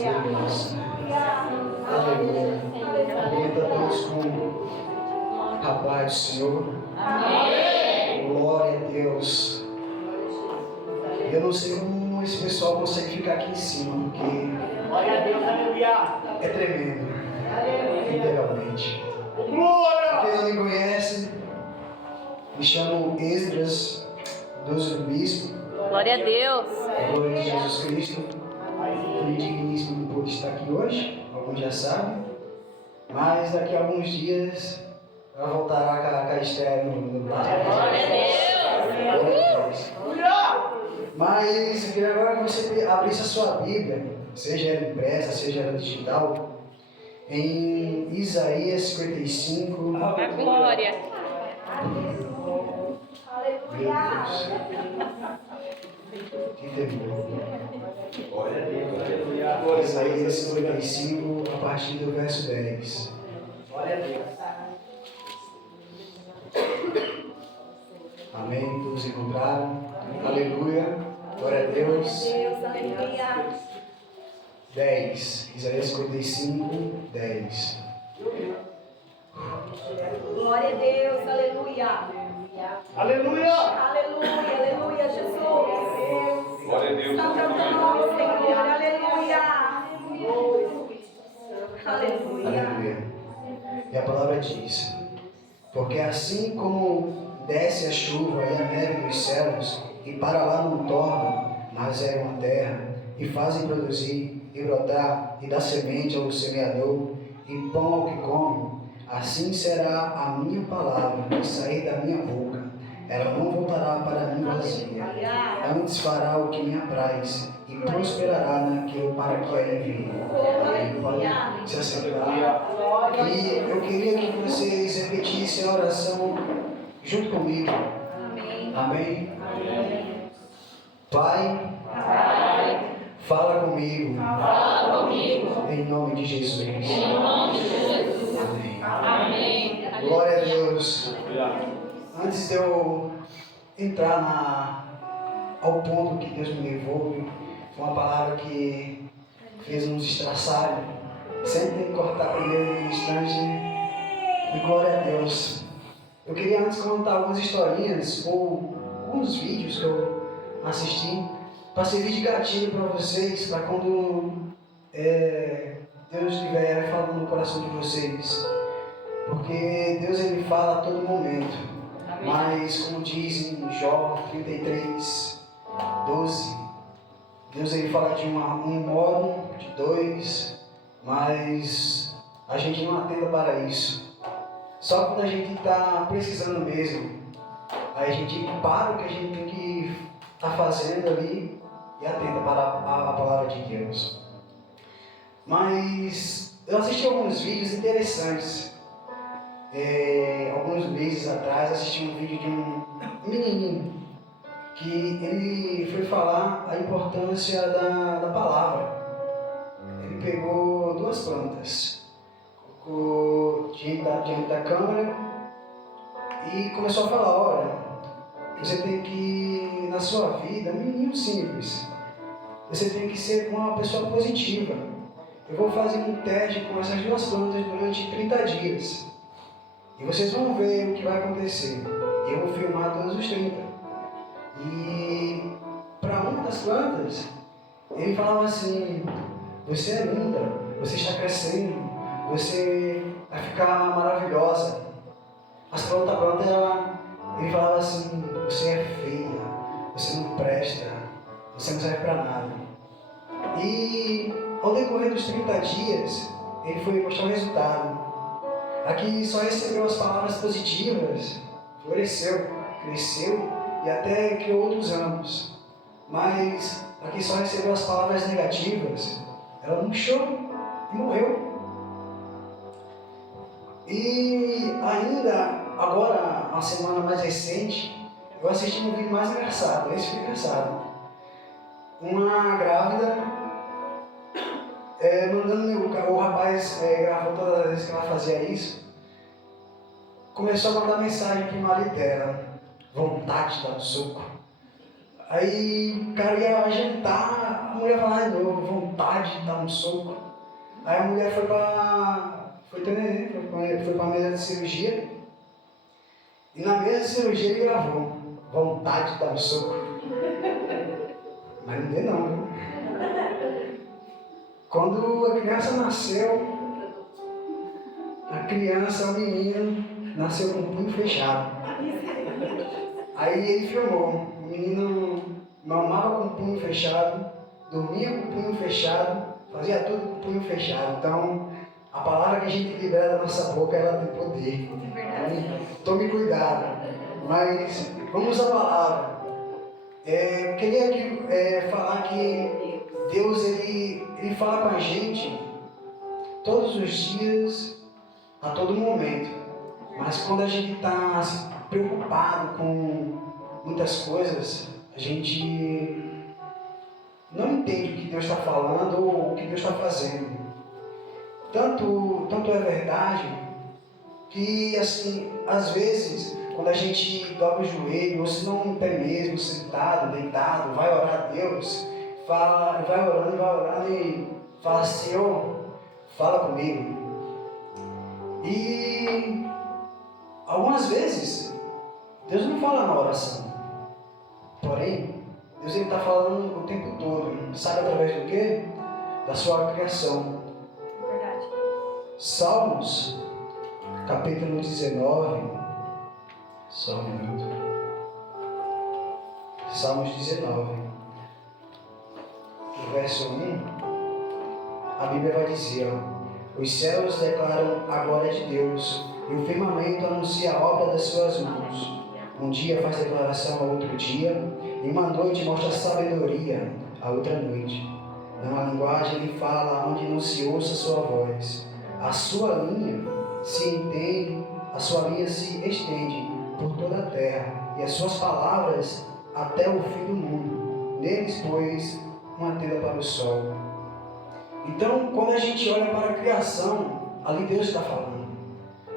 Deus. Aleluia. Cumprimenta todos com a paz do Senhor. Amém. Glória a Deus. Eu não sei como esse pessoal consegue ficar aqui em cima, porque glória a Deus, aleluia. É tremendo. Literalmente. Glória! Quem não me conhece, me chamo Esdras, doce do Bispo. Glória a Deus. Glória a Jesus Cristo. Fui digníssimo por estar aqui hoje, alguns já sabem. Mas daqui a alguns dias ela voltará com a estreia no Glória a Deus. Mas eu queria agora que você abrisse a sua Bíblia, seja ela impressa, seja ela digital, em Isaías 55. A glória. Meu Deus. Que temor. Glória a Deus, aleluia. Isaías 55, a partir do verso 10. Glória a Deus. Amém? Todos encontraram? Aleluia. Glória a Deus. 10. Isaías 55, 10. Glória a Deus, aleluia. Aleluia. Aleluia, aleluia, Jesus. Glória a Deus. Santo é o teu nome, Senhor. Aleluia. Aleluia. Aleluia. E a palavra diz: porque assim como desce a chuva e a neve dos céus, e para lá não torna, mas é uma terra, e fazem produzir, e brotar, e dar semente ao semeador, e pão ao que come, assim será a minha palavra que sair da minha boca. Ela não voltará para mim vazia, antes fará o que me apraz, e prosperará naquilo para que a envie. Pode se assentar. E eu queria que vocês repetissem a oração junto comigo. Amém? Pai, fala comigo. Em nome de Jesus. Amém. Glória a Deus. Antes de eu entrar ao ponto que Deus me levou, foi uma palavra que fez nos estraçar. Sempre tem que cortar primeiro no instante. E glória a Deus. Eu queria antes contar algumas historinhas ou alguns vídeos que eu assisti para servir de gatilho para vocês, para quando Deus estiver falando no coração de vocês. Porque Deus ele fala a todo momento. Amém. Mas como diz em Jó 33, 12, Deus ele fala de um modo, de dois, mas a gente não atenta para isso. Só quando a gente está precisando mesmo, aí a gente para o que a gente tem que estar fazendo ali e atenta para a palavra de Deus. Mas eu assisti alguns vídeos interessantes. Alguns meses atrás assisti um vídeo de um menininho que ele foi falar a importância da palavra. Ele pegou duas plantas, colocou diante da câmera e começou a falar: olha, você tem que, na sua vida, um menininho simples, você tem que ser uma pessoa positiva. Eu vou fazer um teste com essas duas plantas durante 30 dias. E vocês vão ver o que vai acontecer. E eu vou filmar todos os 30. E para uma das plantas, ele falava assim: você é linda, você está crescendo, você vai ficar maravilhosa. Mas para outra planta, ele falava assim: você é feia, você não presta, você não serve para nada. E ao decorrer dos 30 dias, ele foi mostrar o resultado. Aqui só recebeu as palavras positivas, floresceu, cresceu e até criou outros ramos. Mas aqui só recebeu as palavras negativas, ela murchou e morreu. E ainda, agora, uma semana mais recente, eu assisti um vídeo mais engraçado, esse foi engraçado. Uma grávida mandando o rapaz gravou todas as vezes que ela fazia isso, começou a mandar mensagem para o marido dela: vontade de dar um soco. Aí o cara ia jantar, a mulher falava de novo: vontade de dar um soco. Aí a mulher foi ter neném, foi pra mesa de cirurgia. E na mesa de cirurgia ele gravou: vontade de dar um soco. Mas não deu não, viu? Quando a criança nasceu, o menino, nasceu com o punho fechado. Aí ele filmou, o menino mamava com o punho fechado, dormia com o punho fechado, fazia tudo com o punho fechado. Então, a palavra que a gente libera da nossa boca, ela tem poder. Tome cuidado. Mas, vamos à palavra. Eu queria aqui falar que Deus, ele fala com a gente todos os dias, a todo momento. Mas quando a gente está preocupado com muitas coisas, a gente não entende o que Deus está falando ou o que Deus está fazendo. Tanto é verdade que, assim, às vezes, quando a gente dobra o joelho, ou se não em pé mesmo, sentado, deitado, vai orar a Deus, vai orando e fala: Senhor, fala comigo. E algumas vezes Deus não fala na oração, porém Deus está falando o tempo todo. Sabe através do quê? Da sua criação. Verdade. Salmos, capítulo 19. Só um minuto. Salmos 19, no verso 1, a Bíblia vai dizer: os céus declaram a glória de Deus, e o firmamento anuncia a obra das suas mãos. Um dia faz declaração a outro dia, e uma noite mostra sabedoria a outra noite. Numa linguagem ele fala onde não se ouça sua voz. A sua linha se entende, a sua linha se estende por toda a terra, e as suas palavras até o fim do mundo. Neles pôs uma tenda para o sol. Então, quando a gente olha para a criação, ali Deus está falando.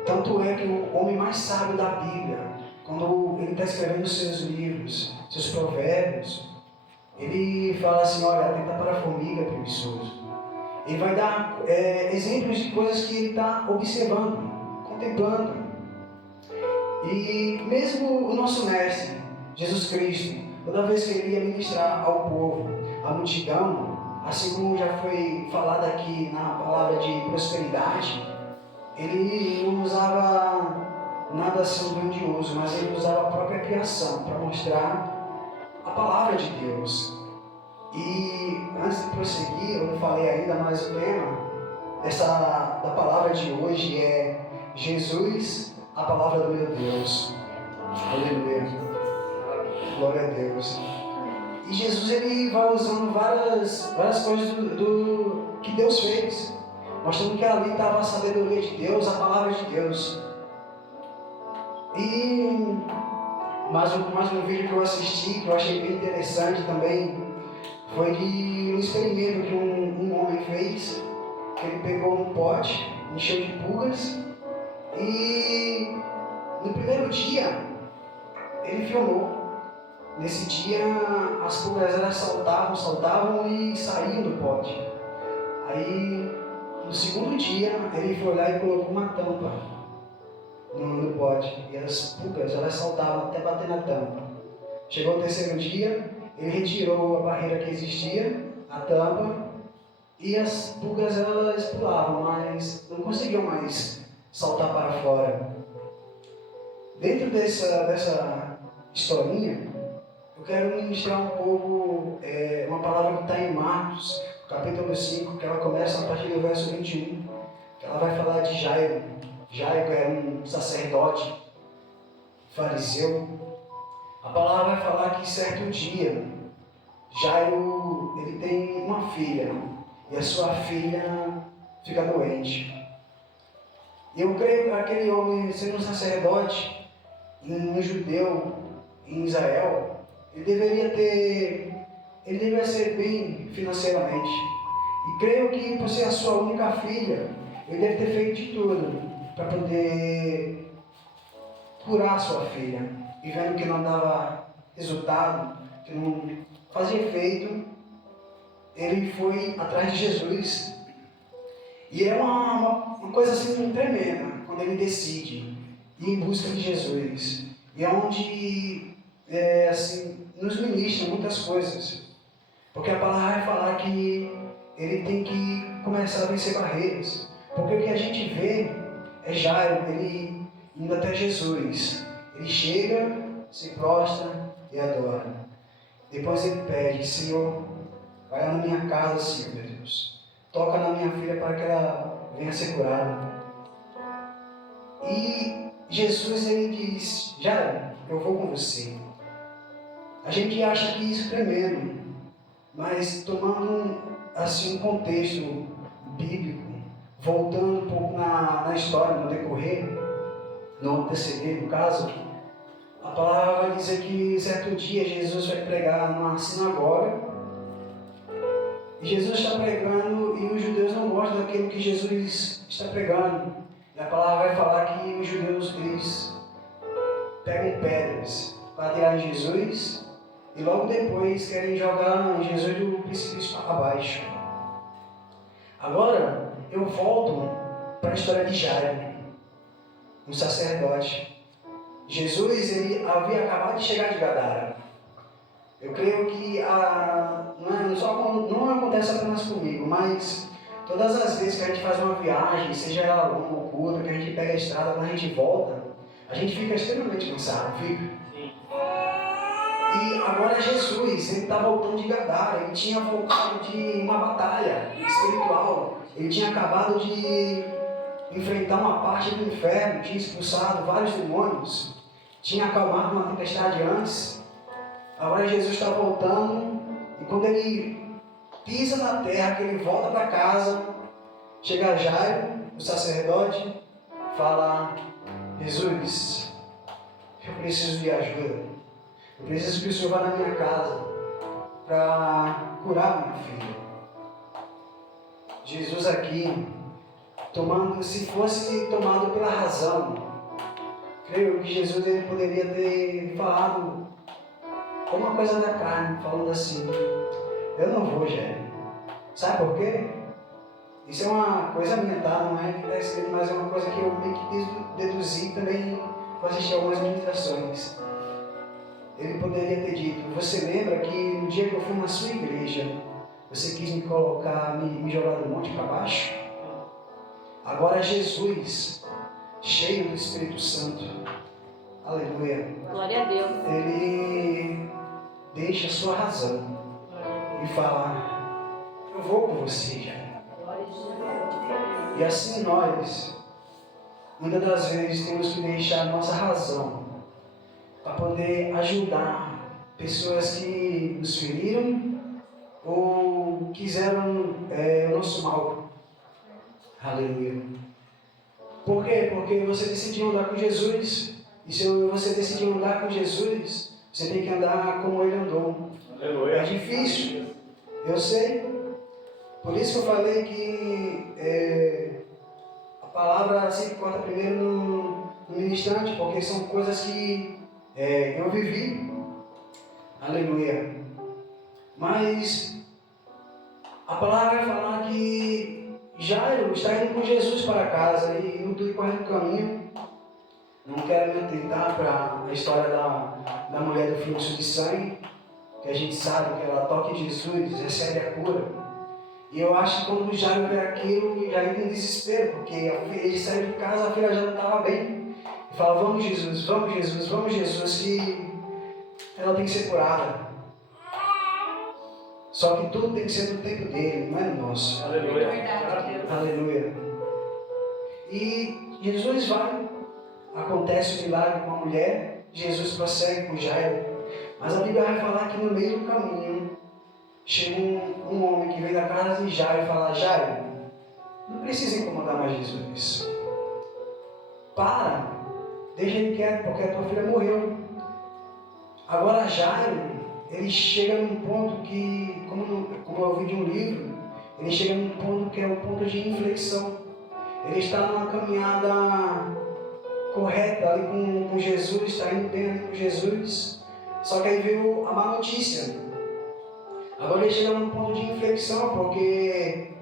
Tanto é que o homem mais sábio da Bíblia, quando ele está escrevendo seus livros, seus provérbios, ele fala assim: olha, atenta para a formiga, preguiçoso. Ele vai dar exemplos de coisas que ele está observando, contemplando. E mesmo o nosso mestre, Jesus Cristo, toda vez que ele ia ministrar ao povo, à multidão, assim como já foi falado aqui na palavra de prosperidade, ele não usava nada assim grandioso, mas ele usava a própria criação para mostrar a palavra de Deus. E antes de prosseguir, eu não falei ainda, mas o tema da palavra de hoje é Jesus, a palavra do meu Deus. Aleluia. Glória a Deus. E Jesus, ele vai usando várias coisas do que Deus fez, mostrando que ali estava a sabedoria de Deus, a palavra de Deus. E mais um vídeo que eu assisti, que eu achei bem interessante também, foi de um experimento que um homem fez, que ele pegou um pote, encheu de pulgas, e no primeiro dia ele filmou. Nesse dia as pulgas elas saltavam e saíam do pote. Aí no segundo dia ele foi lá e colocou uma tampa no pote, e as pulgas elas saltavam até bater na tampa. Chegou o terceiro dia, ele retirou a barreira que existia, a tampa, e as pulgas elas pulavam, mas não conseguiam mais saltar para fora. Dentro dessa historinha, eu quero ministrar um pouco uma palavra que está em Marcos, capítulo 5, que ela começa a partir do verso 21, que ela vai falar de Jairo. Jairo era um sacerdote fariseu. A palavra vai falar que certo dia, Jairo ele tem uma filha, e a sua filha fica doente. Eu creio que aquele homem, sendo um sacerdote, um judeu em Israel, ele deveria ser bem financeiramente. E creio que, por ser a sua única filha, ele deve ter feito de tudo para poder curar a sua filha. E vendo que não dava resultado, que não fazia efeito, ele foi atrás de Jesus. E é uma coisa assim tremenda, quando ele decide ir em busca de Jesus. E é onde assim, nos ministra muitas coisas. Porque a palavra vai falar que ele tem que começar a vencer barreiras. Porque o que a gente vê é Jairo, ele indo até Jesus. Ele chega, se prostra e adora. Depois ele pede: Senhor, vai lá na minha casa, Senhor, meu Deus. Toca na minha filha para que ela venha ser curada. E Jesus, ele diz: Jairo, eu vou com você. A gente acha que isso é tremendo, mas tomando assim um contexto bíblico, voltando um pouco na história, no decorrer, no anteceder, no caso, a palavra vai dizer que certo dia Jesus vai pregar numa sinagoga. E Jesus está pregando e os judeus não gostam daquilo que Jesus está pregando. E a palavra vai falar que os judeus, eles pegam pedras para tirar Jesus e logo depois querem jogar Jesus do precipício para baixo. Agora eu volto para a história de Jairo, um sacerdote. Jesus, ele havia acabado de chegar de Gadara. Eu creio que não acontece apenas comigo, mas todas as vezes que a gente faz uma viagem, seja ela longa ou curta, que a gente pega a estrada, quando a gente volta, a gente fica extremamente cansado, fica? E agora Jesus, ele está voltando de Gadara, ele tinha voltado de uma batalha espiritual, ele tinha acabado de enfrentar uma parte do inferno, tinha expulsado vários demônios, tinha acalmado uma tempestade antes. Agora Jesus está voltando e quando ele pisa na terra, que ele volta para casa, chega Jairo, o sacerdote, fala: Jesus, eu preciso de ajuda. Eu preciso que o Senhor vá na minha casa para curar minha filha. Jesus aqui, se fosse tomado pela razão, creio que Jesus ele poderia ter falado uma coisa da carne, falando assim: eu não vou, Jairo. Sabe por quê? Isso é uma coisa minha, tá? Não é que está escrito, mas é uma coisa que eu meio que deduzi também para assistir algumas ministrações. Ele poderia ter dito: você lembra que no dia que eu fui na sua igreja, você quis me colocar, me jogar do monte para baixo? Agora Jesus, cheio do Espírito Santo, aleluia, Glória a Deus. ele deixa a sua razão e fala: eu vou com você, Jairo. E assim nós, muitas das vezes, temos que deixar a nossa razão para poder ajudar pessoas que nos feriram ou quiseram o nosso mal. Aleluia. Por quê? Porque você decidiu andar com Jesus. E se você decidiu andar com Jesus, você tem que andar como ele andou. Aleluia. É difícil, eu sei. Por isso que eu falei que a palavra sempre corta primeiro no ministrante, porque são coisas que eu vivi. Aleluia. Mas a palavra vai falar que Jairo está indo com Jesus para casa e eu estou correndo o caminho. Não quero me atentar para a história da mulher do fluxo de sangue, que a gente sabe que ela toca em Jesus, recebe a cura. E eu acho que quando o Jairo vê aquilo, já entra em desespero, porque ele saiu de casa, a filha já não estava bem. E fala: vamos Jesus, vamos Jesus, vamos Jesus, que ela tem que ser curada. Só que tudo tem que ser no tempo dele, não é no nosso. Aleluia. Aleluia. E Jesus vai, acontece o milagre com a mulher, Jesus prossegue com Jairo. Mas a Bíblia vai falar que no meio do caminho chega um homem que vem da casa de Jairo e fala: Jairo, não precisa incomodar mais Jesus. Para, deixa ele quieto, porque a tua filha morreu. Agora Jairo, ele chega num ponto que, como eu vi de um livro, ele chega num ponto que é o ponto de inflexão. Ele está numa caminhada correta ali com Jesus, está indo bem ali com Jesus. Só que aí veio a má notícia. Agora ele chega num ponto de inflexão, porque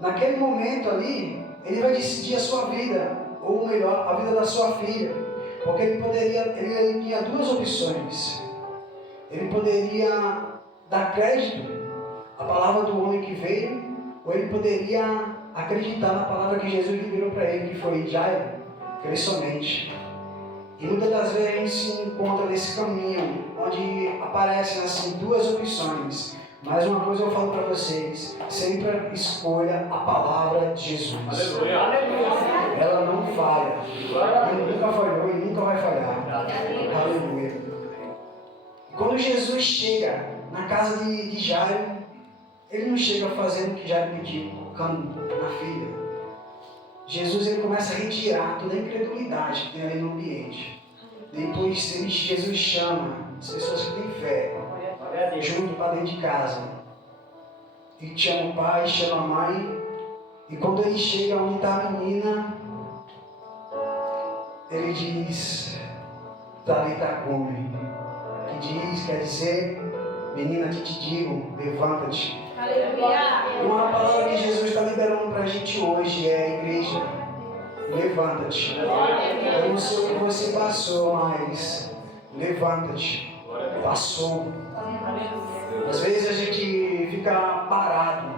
naquele momento ali, ele vai decidir a sua vida, ou melhor, a vida da sua filha. Porque ele tinha duas opções. Ele poderia dar crédito à palavra do homem que veio, ou ele poderia acreditar na palavra que Jesus liberou para ele, que foi: Jairo, crê somente. E muitas das vezes a gente se encontra nesse caminho, onde aparecem assim duas opções. Mais uma coisa eu falo para vocês: sempre escolha a palavra de Jesus. Aleluia. Ela não falha. Ele nunca falhou e nunca vai falhar. Aleluia. E quando Jesus chega na casa de Jairo, ele não chega fazendo o que Jairo pediu, colocando na filha. Jesus ele começa a retirar toda a incredulidade que tem ali no ambiente. Depois Jesus chama as pessoas que têm fé junto para dentro de casa. Ele chama o pai, chama a mãe. E quando ele chega onde está a menina, ele diz: Talita cumi. Que quer dizer: menina, te digo, levanta-te. Aleluia. Uma palavra que Jesus está liberando para a gente hoje é: igreja, levanta-te. Eu não sei o que você passou, mas levanta-te. Passou. Às vezes a gente fica parado.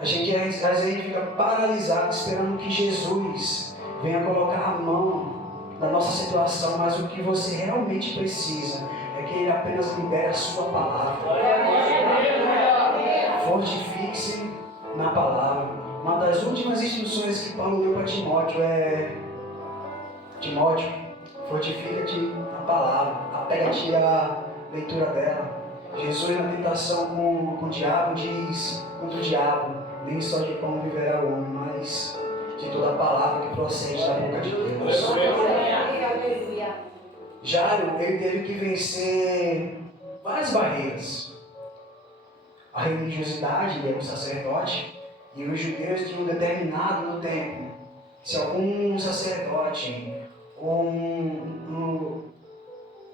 Às vezes a gente fica paralisado esperando que Jesus venha colocar a mão na nossa situação, mas o que você realmente precisa é que Ele apenas libere a sua palavra. Fortifique-se na palavra. Uma das últimas instruções que Paulo deu para Timóteo é: Timóteo, fortifica-te na palavra, apega-te à leitura dela. Jesus, na tentação com o diabo, diz: contra o diabo, nem só de pão viverá o homem, mas de toda a palavra que procede da boca de Deus. Jairo, ele teve que vencer várias barreiras. A religiosidade, ele era um sacerdote, e os judeus tinham determinado no tempo: se algum sacerdote ou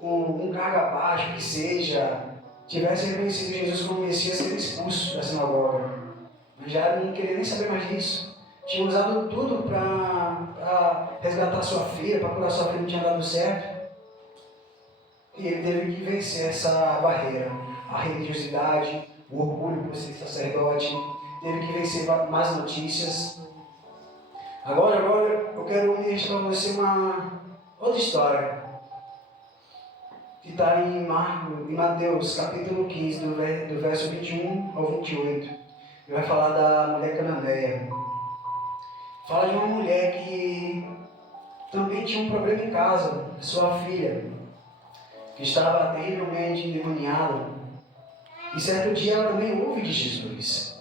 um cargo abaixo que seja tivesse reconhecido Jesus como Messias, seria expulso da sinagoga. Mas Jairo não queria nem saber mais disso. Tinha usado tudo para resgatar sua filha, para curar sua filha, não tinha dado certo. E ele teve que vencer essa barreira. A religiosidade, o orgulho por ser sacerdote, teve que vencer más notícias. Agora eu quero mostrar para você uma outra história, que está em Mateus capítulo 15, do verso 21 ao 28. Ele vai falar da mulher cananeia. Fala de uma mulher que também tinha um problema em casa, sua filha, que estava terrivelmente endemoniada. E certo dia ela também ouve de Jesus.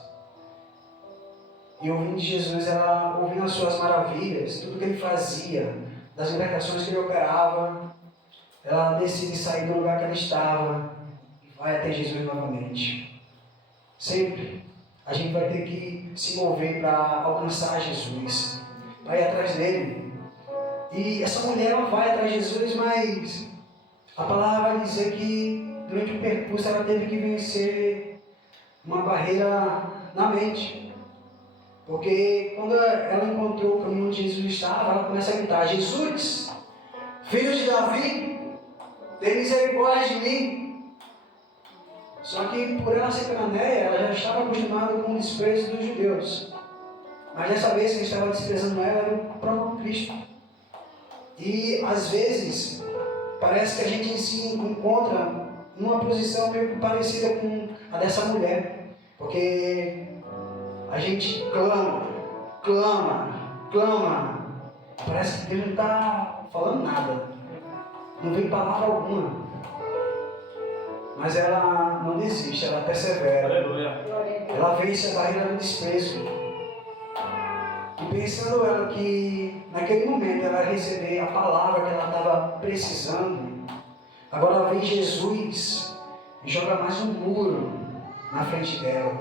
E ouvindo de Jesus, ela ouvindo as suas maravilhas, tudo que ele fazia, das libertações que ele operava, ela decide sair do lugar que ela estava e vai até Jesus novamente. Sempre a gente vai ter que se mover para alcançar Jesus, para ir atrás dele. E essa mulher ela vai atrás de Jesus, mas a palavra vai dizer que durante o percurso ela teve que vencer uma barreira na mente. Porque quando ela encontrou o caminho onde Jesus estava, ela começa a gritar: Jesus, filho de Davi, tem misericórdia de mim. Só que por ela ser cananeia, ela já estava acostumada com o desprezo dos judeus. Mas dessa vez quem estava desprezando ela era o próprio Cristo. E às vezes parece que a gente se encontra numa posição meio parecida com a dessa mulher. Porque a gente clama. Parece que Deus não está falando nada. Não vem palavra alguma. Mas ela não desiste, ela persevera. Aleluia. Ela vence a barreira do desprezo. E pensando ela que naquele momento ela ia receber a palavra que ela estava precisando, agora vem Jesus e joga mais um muro na frente dela.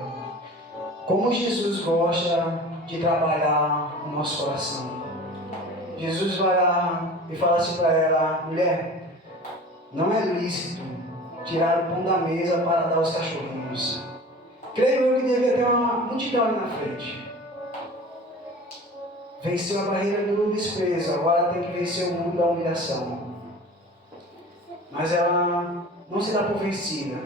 Como Jesus gosta de trabalhar no nosso coração. Jesus vai lá e fala assim para ela: mulher, não é lícito tiraram o pão da mesa para dar aos cachorrinhos. Creio eu que devia ter uma multidão ali na frente. Venceu a barreira do desprezo, agora tem que vencer o mundo da humilhação. Mas ela não se dá por vencida.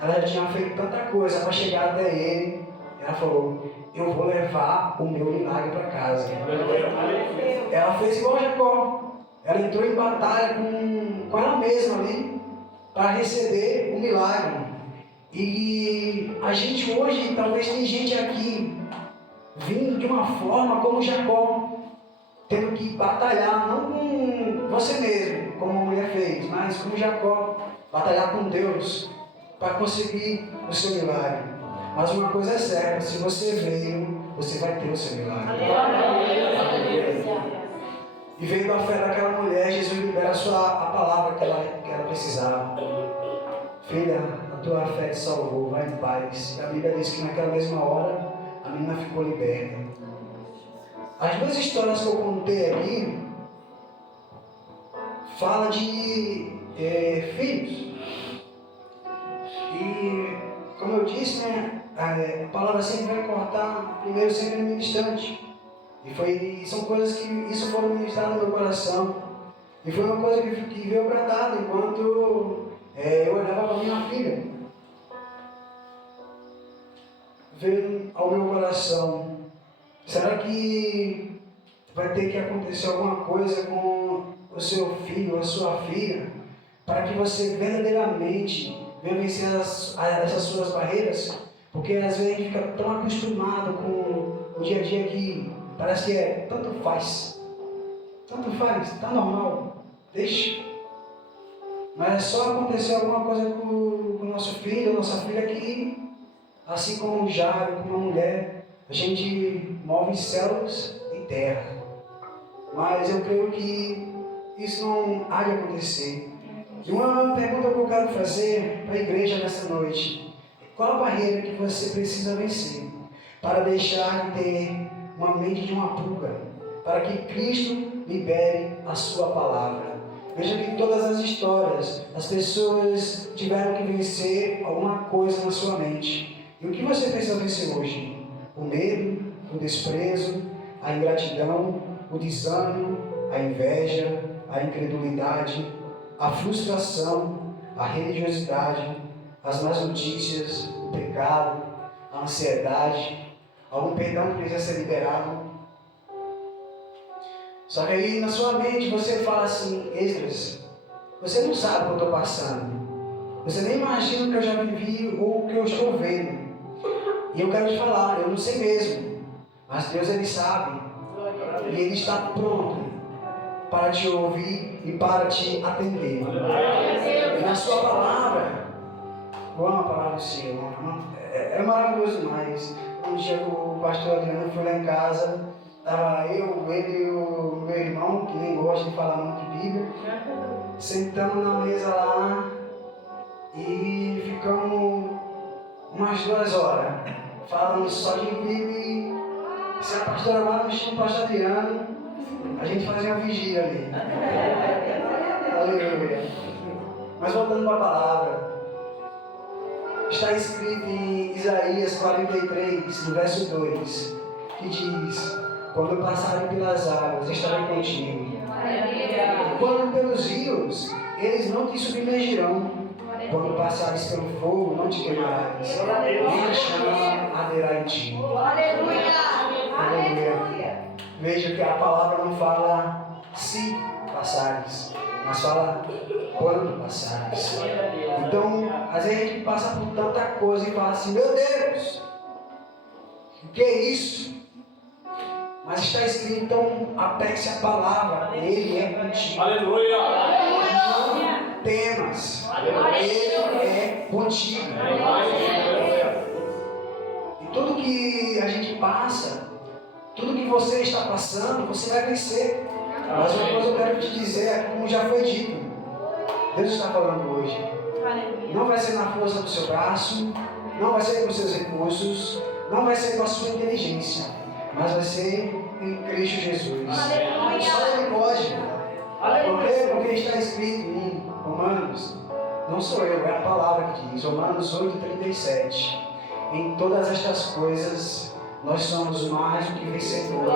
Ela já tinha feito tanta coisa para chegar até ele. Ela falou: eu vou levar o meu milagre para casa. Ela fez igual Jacó. Ela entrou em batalha com ela mesma ali para receber o milagre. E a gente hoje, talvez tem gente aqui vindo de uma forma como Jacó, tendo que batalhar, não com você mesmo, como a mulher fez, mas como Jacó, batalhar com Deus para conseguir o seu milagre. Mas uma coisa é certa: se você veio, você vai ter o seu milagre. E veio da fé daquela mulher, Jesus libera a palavra que ela precisava. Filha, a tua fé te salvou, vai em paz. E a Bíblia diz que naquela mesma hora a menina ficou liberta. As duas histórias que eu contei aqui falam de filhos. E como eu disse, né, a palavra sempre vai cortar primeiro sempre no instante. E são coisas que isso foram ministradas no meu coração. E foi uma coisa que veio bradado enquanto eu olhava para minha filha. Veio ao meu coração: será que vai ter que acontecer alguma coisa com o seu filho, a sua filha, para que você verdadeiramente venha vencer essas suas barreiras? Porque às vezes a gente fica tão acostumado com o dia a dia que parece que tanto faz, tá normal, deixa. Mas é só acontecer alguma coisa com o nosso filho, nossa filha, que, assim como um Jairo, como uma mulher, a gente move céus e terra. Mas eu creio que isso não há de acontecer. E uma pergunta que eu quero fazer para a igreja nessa noite: qual a barreira que você precisa vencer para deixar de ter uma mente de uma pulga, para que Cristo libere a sua palavra? Veja que em todas as histórias as pessoas tiveram que vencer alguma coisa na sua mente. E o que você precisa vencer hoje? O medo, o desprezo, a ingratidão, o desânimo, a inveja, a incredulidade, a frustração, a religiosidade, as más notícias, o pecado, a ansiedade, algum perdão que precisa ser liberado. Só que aí na sua mente você fala assim: Esdras, você não sabe o que eu estou passando. Você nem imagina o que eu já vivi ou o que eu estou vendo. E eu quero te falar, eu não sei mesmo. Mas Deus, Ele sabe. E Ele está pronto para te ouvir e para te atender. E na sua palavra, eu amo a palavra do Senhor. É maravilhoso demais. Um dia o pastor Adriano foi lá em casa, estava eu, ele e o meu irmão, que nem gosta de falar muito de Bíblia, sentamos na mesa lá e ficamos umas 2 horas falando só de Bíblia. E se a pastora Mara mexia com o pastor Adriano, a gente fazia uma vigília ali. Aleluia. Mas voltando para a palavra, está escrito em Isaías 43, no verso 2, que diz: quando passarem pelas águas, estarei contigo. Quando pelos rios, eles não te submergirão. Quando passares pelo fogo, não te queimarás. Nem a chama arderá em ti. Aleluia. Veja que a palavra não fala se passares, mas fala quando passares. Então, às vezes a gente passa por tanta coisa e fala assim: meu Deus, o que é isso? Mas está escrito: então apegue-se a palavra, Ele é contigo. Aleluia. Não temas, Ele é contigo. E tudo que a gente passa, tudo que você está passando, você vai vencer. Mas uma coisa eu quero te dizer, como já foi dito, Deus está falando hoje. Não vai ser na força do seu braço, não vai ser com os seus recursos, não vai ser com a sua inteligência, mas vai ser em Cristo Jesus. Só Ele pode. Por quê? Porque está escrito em Romanos Não sou eu, é a palavra que diz, Romanos 8,37. Em todas estas coisas, nós somos mais do que vencedores.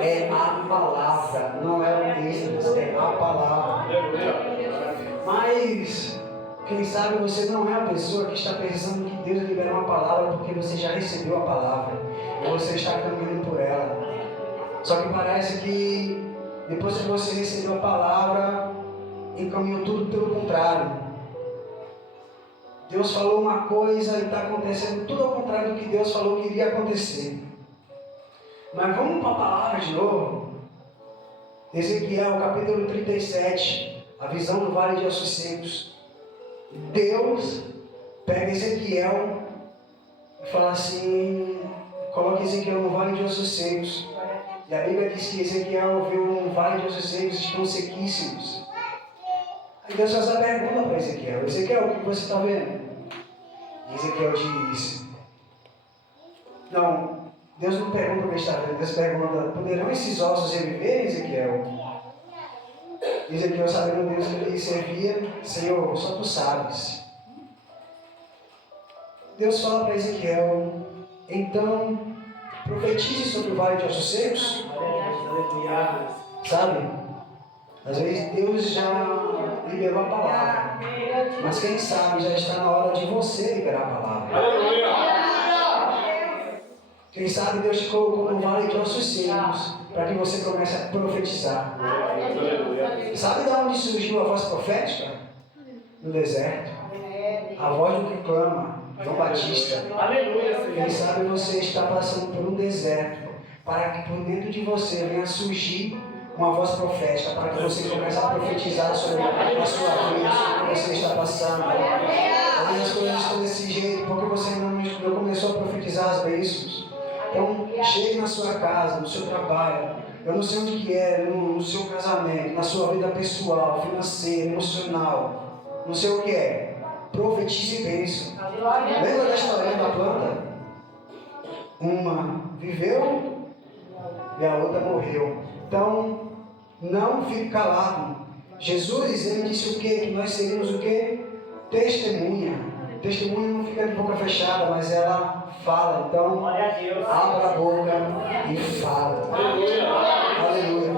É a palavra, não é o texto, é a palavra. Mas, quem sabe você não é a pessoa que está pensando que Deus libera uma palavra porque você já recebeu a palavra e você está caminhando por ela. Só que parece que depois que você recebeu a palavra, encaminhou tudo pelo contrário. Deus falou uma coisa e está acontecendo tudo ao contrário do que Deus falou que iria acontecer. Mas vamos para a palavra de novo. Ezequiel, capítulo 37, a visão do vale de ossos secos. Deus pega Ezequiel e fala assim, coloca Ezequiel no vale de ossos secos. E a Bíblia diz que Ezequiel viu um vale de ossos secos, estão sequíssimos. Aí Deus faz a pergunta para Ezequiel, Ezequiel, o que você está vendo? E Ezequiel diz, não, Deus não pergunta o que está vendo, Deus pergunta, poderão esses ossos reviver, Ezequiel? Ezequiel, sabendo Deus que ele servia, Senhor, só tu sabes. Deus fala para Ezequiel, então, profetize sobre o vale de ossos secos. Sabe? Às vezes Deus já liberou a palavra, mas quem sabe já está na hora de você liberar a palavra. Quem sabe Deus te colocou no vale de ossos secos para que você comece a profetizar. Sabe de onde surgiu a voz profética? No deserto. A voz do que clama, João Batista. Quem sabe você está passando por um deserto para que por dentro de você venha surgir uma voz profética, para que você comece a profetizar sobre a sua vida, sobre o que você está passando. Olha, as coisas estão desse jeito, porque você ainda não começou a profetizar as bênçãos. Então, chegue na sua casa, no seu trabalho, eu não sei onde que é, no seu casamento, na sua vida pessoal, financeira, emocional, não sei o que é. Profetize bênção. Lembra da história da planta? Uma viveu e a outra morreu. Então, não fique calado. Jesus, ele disse o quê? Que nós seríamos o quê? Testemunha. Testemunha não fica de boca fechada, mas ela fala. Então, abra a boca e fala. Aleluia.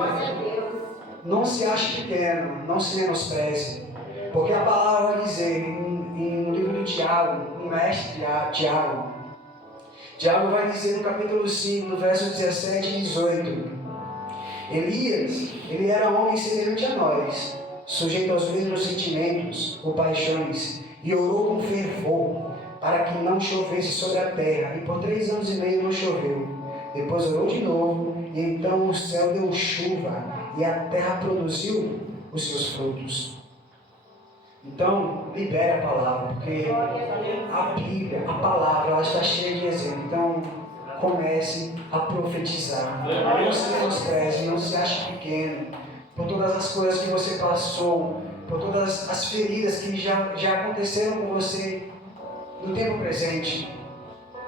Não se ache pequeno, não se menospreze. Porque a palavra vai dizer, no livro de Tiago, no mestre Tiago, Tiago vai dizer no capítulo 5, no verso 17 e 18, Elias, ele era homem semelhante a nós, sujeito aos mesmos sentimentos ou paixões, e orou com fervor, para que não chovesse sobre a terra, e por 3 anos e meio não choveu. Depois orou de novo, e então o céu deu chuva, e a terra produziu os seus frutos. Então, libere a palavra, porque a Bíblia, a palavra, ela está cheia de exemplo. Então, comece a profetizar. Não se menospreze, não se ache pequeno por todas as coisas que você passou, por todas as feridas que já aconteceram com você no tempo presente.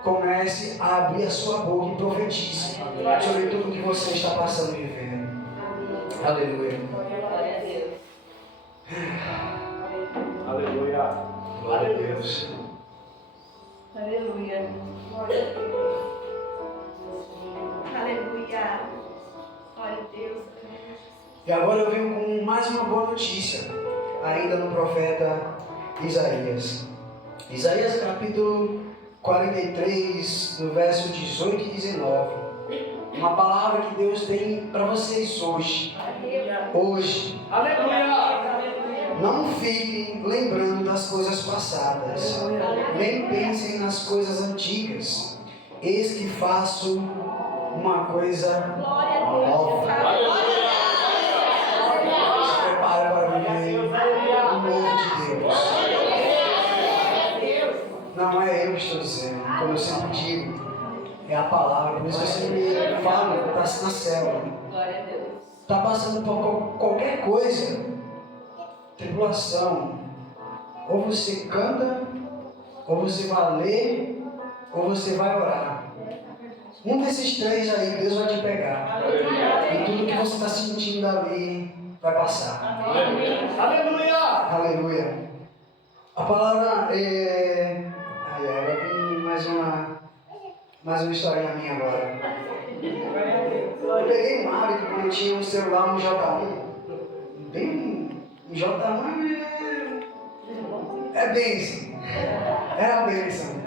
Comece a abrir a sua boca e profetize sobre tudo que você está passando e vivendo. Aleluia. Aleluia. Glória a Deus. Aleluia. Aleluia. Glória a Deus. E agora eu venho com mais uma boa notícia, ainda no profeta Isaías. Isaías capítulo 43, no verso 18 e 19. Uma palavra que Deus tem para vocês hoje. Hoje. Aleluia. Não fiquem lembrando das coisas passadas, nem pensem nas coisas antigas. Eis que faço uma coisa nova. Se prepare para viver o novo de Deus. Não é eu que estou dizendo, como eu sempre digo, é a palavra. Por isso eu sempre falo, está na célula. Está passando por qualquer coisa, tribulação, ou você canta, ou você vai ler, ou você vai orar. Um desses 3 aí, Deus vai te pegar. E tudo que você está sentindo ali, vai passar. Aleluia. Aleluia. A palavra é... agora tem mais uma historinha minha agora. Eu peguei um hábito quando eu tinha um celular, um J1. Bem... Um J1 é bênção. Era bênção.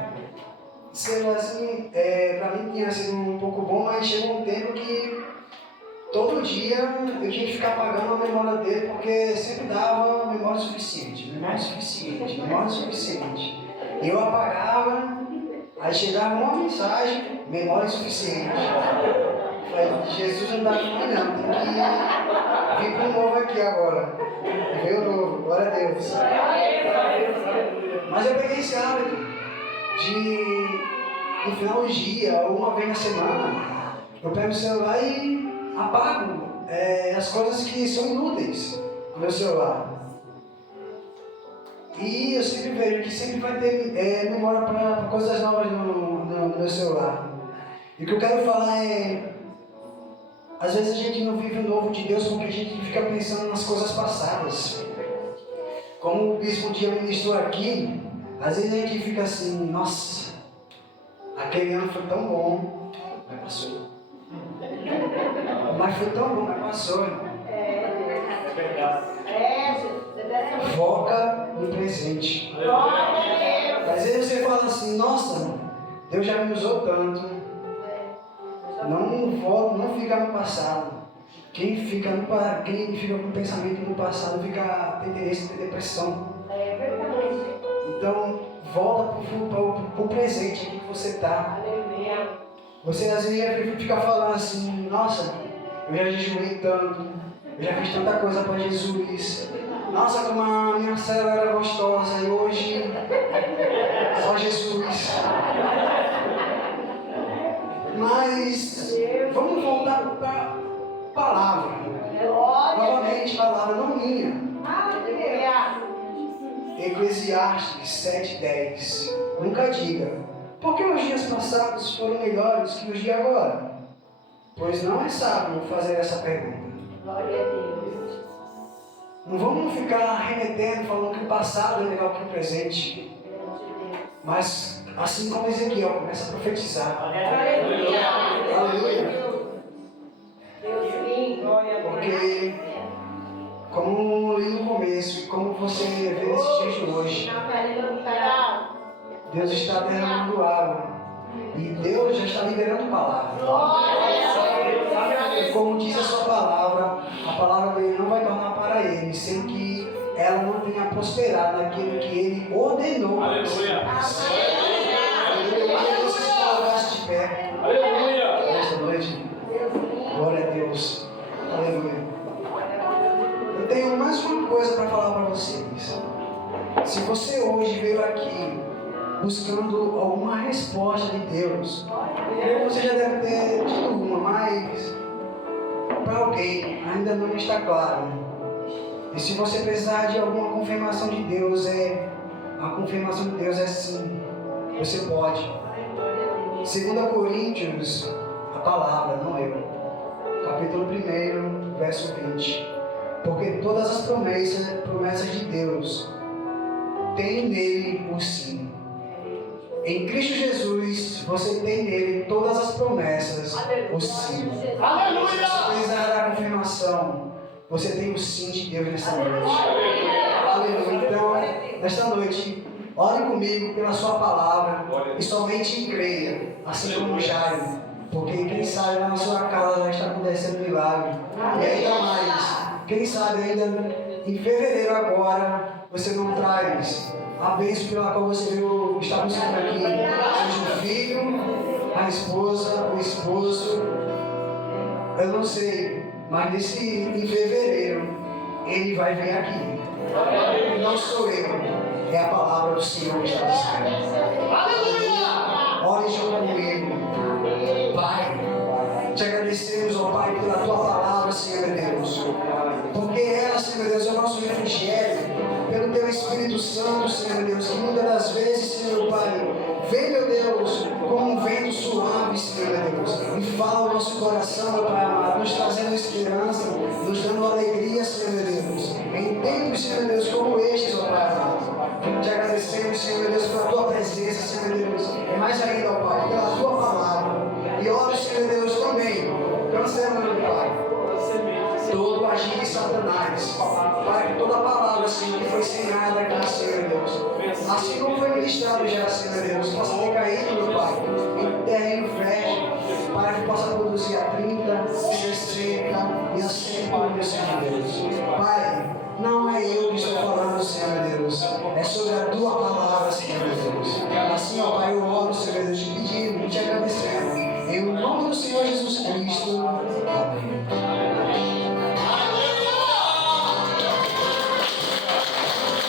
O celular, assim, pra mim tinha sido um pouco bom, mas chegou um tempo que todo dia eu tinha que ficar apagando a memória dele, porque sempre dava memória suficiente. E eu apagava, aí chegava uma mensagem, memória suficiente. Falei, Jesus não dá pra mim não, tem que vir com um novo aqui agora. Veio novo, glória a Deus. Mas eu peguei esse hábito de, no final do dia, ou uma vez na semana, eu pego o celular e apago as coisas que são inúteis no meu celular. E eu sempre vejo que sempre vai ter memória para coisas novas no meu celular. E o que eu quero falar é, às vezes a gente não vive o novo de Deus porque a gente fica pensando nas coisas passadas. Como o bispo um dia ministrou aqui, às vezes a gente fica assim, nossa, aquele ano foi tão bom, mas passou. Mas foi tão bom, mas passou. Foca no presente. Às vezes você fala assim, nossa, Deus já me usou tanto. Não fica no passado. Quem fica com o pensamento no passado tem interesse em ter depressão. Então, volta para o presente aqui que você está. Você às vezes fica falando assim, nossa, eu já jejuei tanto, eu já fiz tanta coisa para Jesus. Nossa, como a minha célula era gostosa e hoje só Jesus. Mas vamos voltar para a palavra. Novamente, palavra não minha. Eclesiastes 7:10. Nunca diga, por que os dias passados foram melhores que os de agora? Pois não é sábio fazer essa pergunta. Não vamos ficar remetendo, falando que o passado é melhor que o presente. Mas, assim como Ezequiel, começa a profetizar. Aleluia. Aleluia. Porque, como eu li no começo, e como você vê nesses dias de hoje, Deus está derramando água. E Deus já está liberando palavra. E como diz a sua palavra, a palavra dele não vai tornar para ele, sem que ela não tenha prosperado naquilo que ele ordenou. Aleluia. Aleluia. Você se colocasse de pé. Aleluia. Nesta noite. Glória a Deus. Aleluia. Eu tenho mais uma coisa para falar para vocês. Se você hoje veio aqui buscando alguma resposta de Deus, você já deve ter tido uma, mas para alguém ainda não está claro. E se você precisar de alguma confirmação de Deus, a confirmação de Deus é sim. Você pode. 2 Coríntios, a palavra, não eu. Capítulo 1, verso 20. Porque todas as promessas de Deus têm nele o sim. Em Cristo Jesus, você tem nele todas as promessas, o sim. Aleluia! Se você precisar da confirmação, você tem o sim de Deus nesta noite. Aleluia! Então, nesta noite, ore comigo pela sua palavra e somente creia, assim como Jairo. Porque quem sabe na sua casa já está acontecendo um milagre. E ainda mais, quem sabe ainda em fevereiro agora, você não traz a bênção pela qual você veio estar buscando aqui. Seja o filho, a esposa, o esposo. Eu não sei, mas em fevereiro ele vai vir aqui. Não sou eu, é a palavra do Senhor que está dizendo. Aleluia! Ore junto comigo. Pai, te agradecemos, ó Pai, pela tua palavra, Senhor Deus. Porque ela, Senhor Deus, é o nosso refrigério. Pelo teu Espírito Santo, Senhor Deus, que muitas das vezes, Senhor Pai, vem, meu Deus, como um vento suave, Senhor Deus, e fala o nosso coração, meu Pai amado, nos trazendo esperança, nos dando alegria, Senhor Assim como foi ministrado já, Senhor Deus, possa ter caído, meu Pai, em terreno fértil, para que possa produzir a 30, 60 e a 100 palmos, Senhor Deus. Pai, não é eu que estou falando, Senhor Deus, é sobre a tua palavra, Senhor Deus. Assim, ó Pai, eu oro, Senhor Deus, te pedindo, te agradecendo, em nome do Senhor Jesus Cristo.